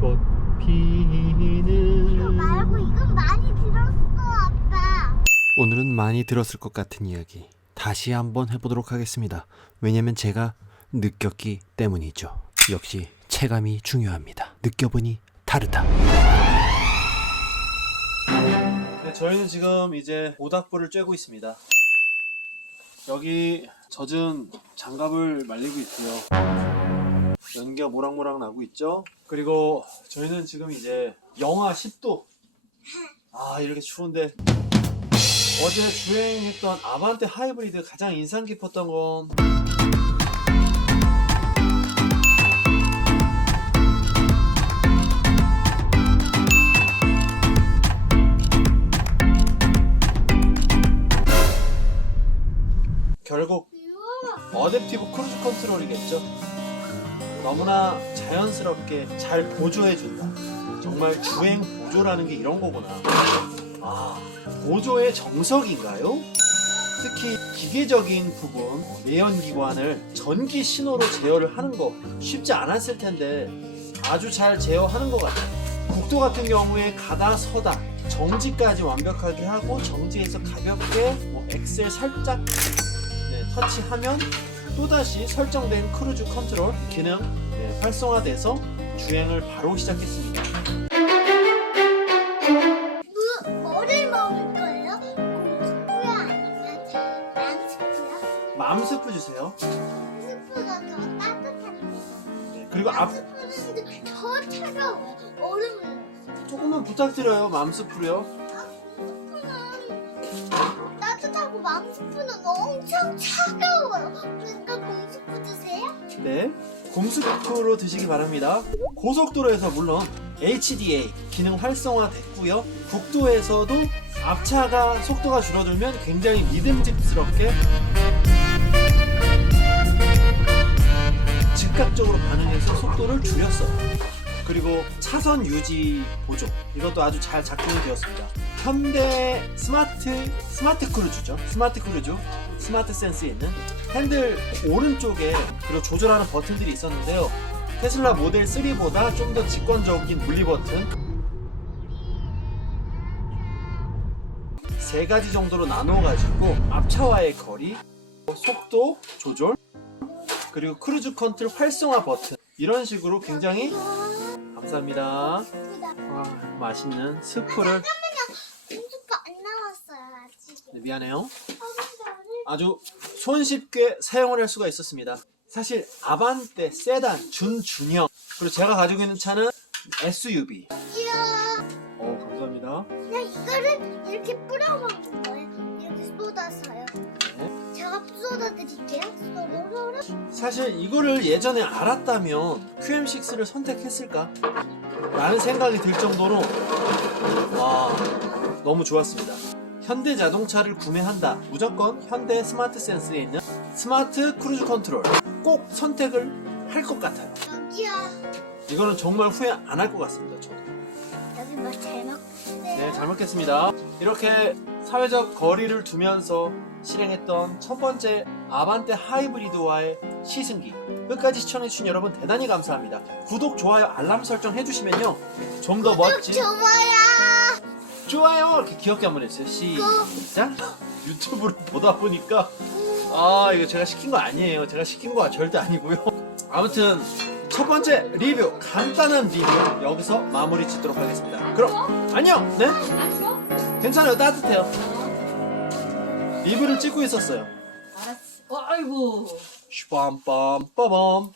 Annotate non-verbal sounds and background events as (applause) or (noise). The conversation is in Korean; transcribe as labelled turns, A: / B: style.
A: 꽃 피는
B: 말고 이건 많이 들었어 아빠
A: 오늘은 많이 들었을 것 같은 이야기 다시 한번 해보도록 하겠습니다. 왜냐면 제가 느꼈기 때문이죠. 역시 체감이 중요합니다. 느껴보니 다르다. 네, 저희는 지금 이제 모닥불을 쬐고 있습니다. 여기 젖은 장갑을 말리고 있고요. 연기가 모락모락 나고 있죠. 그리고 저희는 지금 이제 영하 10도. 아 이렇게 추운데 어제 주행했던 아반떼 하이브리드 가장 인상 깊었던 건 결국 어댑티브 크루즈 컨트롤이겠죠. 너무나 자연스럽게 잘 보조해준다. 정말 주행 보조라는 게 이런 거구나. 아, 보조의 정석인가요? 특히 기계적인 부분, 내연기관을 전기 신호로 제어를 하는 거 쉽지 않았을 텐데 아주 잘 제어하는 것 같아요. 국도 같은 경우에 가다 서다 정지까지 완벽하게 하고 정지에서 가볍게 뭐 엑셀 살짝 네, 터치하면 또다시 설정된 크루즈 컨트롤 기능 네, 활성화돼서 주행을 바로 시작했습니다.
B: 뭐, 뭐를 먹을 거예요? 공스프야 아니면 랑스프야?
A: 마음 스프 주세요.
B: 스프가 더 따뜻한데
A: 네, 그리고 앞
B: 스프는 더 차가워요 얼음을
A: 조금만 부탁드려요. 마음 스프요.
B: 맘스프는 엄청 차가워요 그러니까 공스프 드세요?
A: 네. 공수도로 드시기 바랍니다. 고속도로에서 물론 HDA 기능 활성화됐고요. 국도에서도 앞차가 속도가 줄어들면 굉장히 믿음직스럽게 즉각적으로 반응해서 속도를 줄였어요. 그리고 차선 유지 보조 이것도 아주 잘 작동이 되었습니다. 현대 스마트 스마트 크루즈죠. 스마트 크루즈 스마트 센스에 있는 핸들 오른쪽에 그리고 조절하는 버튼들이 있었는데요. 테슬라 모델 3보다 좀 더 직관적인 물리 버튼 세 가지 정도로 나눠 가지고 앞차와의 거리, 속도 조절 그리고 크루즈 컨트롤 활성화 버튼 이런 식으로 굉장히 감사합니다.
B: 예쁘다
A: 아, 맛있는 스프를
B: 공스프 안 나왔어요 아직
A: 네, 미안해요.
B: 아,
A: 아주 손쉽게 사용을 할 수가 있었습니다. 사실 아반떼, 세단, 준 중형 그리고 제가 가지고 있는 차는 SUV. 어 감사합니다.
B: 그냥 이거를 이렇게 뿌려먹는 거예요 이렇게 쏟아서요
A: 네.
B: 제가 쏟아드릴게요 쏟아서
A: 사실 이거를 예전에 알았다면 QM6를 선택했을까? 라는 생각이 들 정도로 와 너무 좋았습니다. 현대 자동차를 구매한다. 무조건 현대 스마트 센스에 있는 스마트 크루즈 컨트롤 꼭 선택을 할 것 같아요.
B: 여기야
A: 이거는 정말 후회 안 할 것 같습니다. 저도.
B: 여기 뭐잘 먹으세요
A: 네, 잘 먹겠습니다. 이렇게 사회적 거리를 두면서 실행했던 첫 번째 아반떼 하이브리드와의 시승기. 끝까지 시청해주신 여러분 대단히 감사합니다. 구독, 좋아요, 알람 설정 해주시면요. 좀 더 멋진,
B: 좋아요
A: 좋아요! 이렇게 귀엽게 한번 해주세요.
B: 고.
A: 시작! 유튜브를 보다 보니까, 아, 이거 제가 시킨 거 아니에요. 제가 시킨 거 절대 아니고요. (laughs) 아무튼, 첫 번째 리뷰, 간단한 리뷰, 여기서 마무리 짓도록 하겠습니다. 그럼, 안녕! 네? 괜찮아요. 따뜻해요. 리뷰를 찍고 있었어요.
C: 알았어. 어, 아이고.
A: 슈밤빰 빠밤